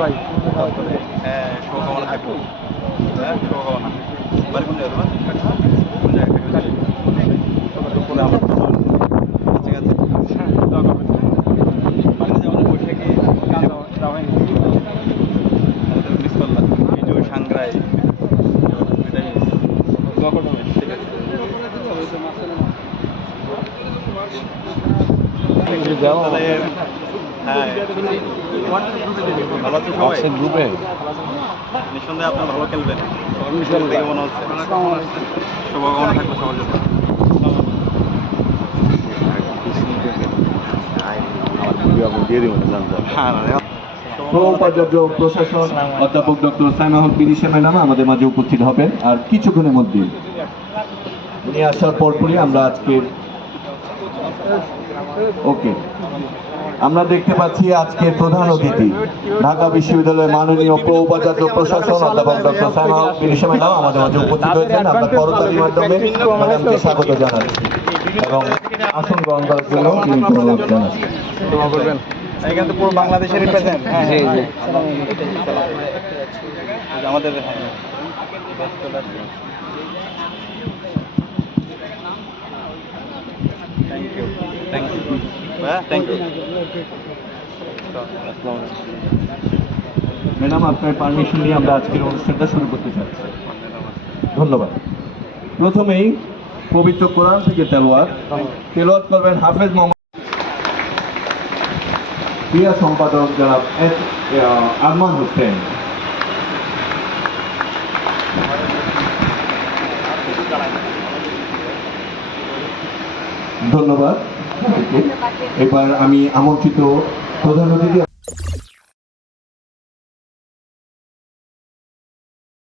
ভাই হ্যাঁ শুভকামনা থাকবো হ্যাঁ শুভকামনা বাড়ি কোন জায়গা কোন জায়গা দুপুরে আমার ঠিক আছে বাড়িতে যাওয়ার বৈশাখে আমাদের মিস করলাম বিজয় সাংগ্রাই ঠিক আছে হ্যাঁ ভালো আছে সবাই গ্রুপে নিঃসন্দেহে আপনার ভালো খেলবেন দেখে মনে হচ্ছে শুভকামনা থাকবে সবার জন্য উপাচার্য প্রশাসন অধ্যাপক ডক্টর সাইমা হক বিদিশা ম্যাডাম আমাদের মাঝে উপস্থিত হবেন আর কিছুক্ষণের মধ্যে নিয়ে আসার পরপরই আমরা আজকে ওকে আমরা দেখতে পাচ্ছি আজকে প্রধান অতিথি ঢাকা বিশ্ববিদ্যালয়ের মাননীয় উপাচার্য প্রশাসন অধ্যাপক ডক্টর সাইমা হক বিদিশা ম্যাডাম আমাদের মাঝে উপস্থিত হয়েছেন। আমরা করতালির মাধ্যমে ম্যাডামকে স্বাগত জানাচ্ছি এবং আসন গ্রহণ করার জন্য ধন্যবাদ জানাচ্ছি। এখানে তো পুরো বাংলাদেশের রিপ্রেজেন্ট আমাদের ম্যাডাম আপনার পারমিশন নিয়ে আমরা আজকের অনুষ্ঠানটা শুরু করতে চাচ্ছি। ধন্যবাদ। প্রথমেই পবিত্র কোরআন থেকে তেলাওয়াত করবেন হাফেজ মোহাম্মদ ক্রিয়া সম্পাদক জনাব আরমান হোসেন। ধন্যবাদ। এবার আমি আমন্ত্রিত প্রধান অতিথি